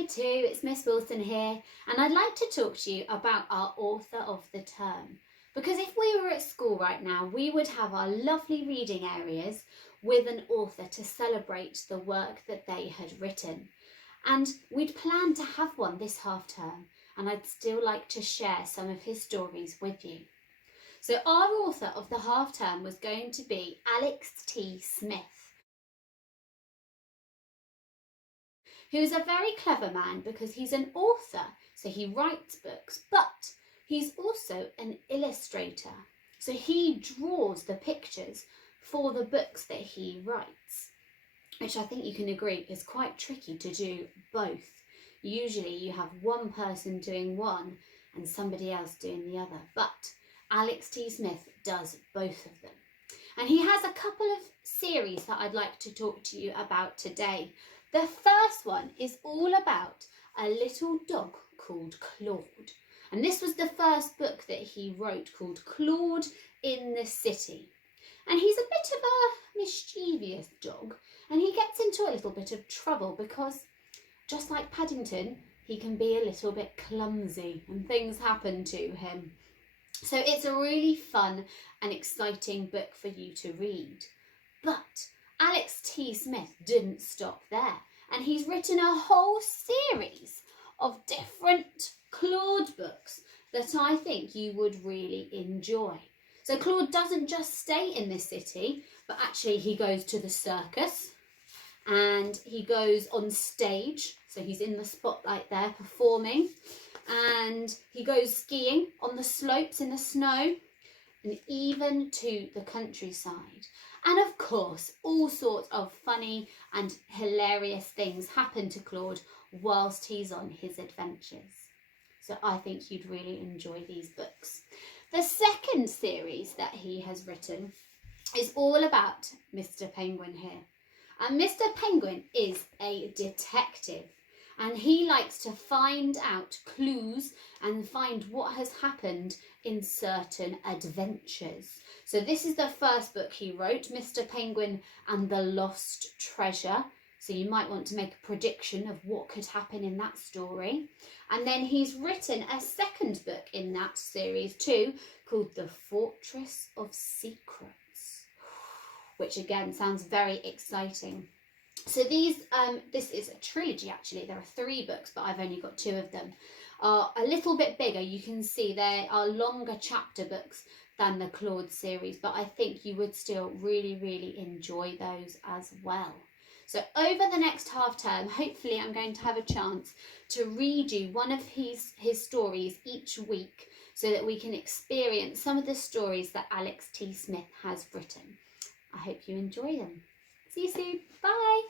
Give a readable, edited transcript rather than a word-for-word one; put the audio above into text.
Year 2, it's Miss Wilson here, and I'd like to talk to you about our author of the term. Because if we were at school right now, we would have our lovely reading areas with an author to celebrate the work that they had written. And we'd planned to have one this half term, and I'd still like to share some of his stories with you. So our author of the half term was going to be Alex T. Smith, who's a very clever man because he's an author, so he writes books, but he's also an illustrator. So he draws the pictures for the books that he writes, which I think you can agree is quite tricky to do both. Usually you have one person doing one and somebody else doing the other, but Alex T. Smith does both of them. And he has a couple of series that I'd like to talk to you about today. The first one is all about a little dog called Claude. And this was the first book that he wrote, called Claude in the City. And he's a bit of a mischievous dog, and he gets into a little bit of trouble because, just like Paddington, he can be a little bit clumsy and things happen to him. So it's a really fun and exciting book for you to read. But Alex T. Smith didn't stop there, and he's written a whole series of different Claude books that I think you would really enjoy. So Claude doesn't just stay in this city, but actually he goes to the circus and he goes on stage. So he's in the spotlight there performing, and he goes skiing on the slopes in the snow and even to the countryside. And of course, all sorts of funny and hilarious things happen to Claude whilst he's on his adventures. So I think you'd really enjoy these books. The second series that he has written is all about Mr. Penguin here. And Mr. Penguin is a detective, and he likes to find out clues and find what has happened in certain adventures. So this is the first book he wrote, Mr. Penguin and the Lost Treasure. So you might want to make a prediction of what could happen in that story. And then he's written a second book in that series too, called The Fortress of Secrets, which again sounds very exciting. So this is a trilogy actually. There are 3 books, but I've only got 2 of them. Are a little bit bigger. You can see they are longer chapter books than the Claude series, but I think you would still really, really enjoy those as well. So over the next half term, hopefully I'm going to have a chance to read you one of his stories each week so that we can experience some of the stories that Alex T. Smith has written. I hope you enjoy them. See you soon. Bye.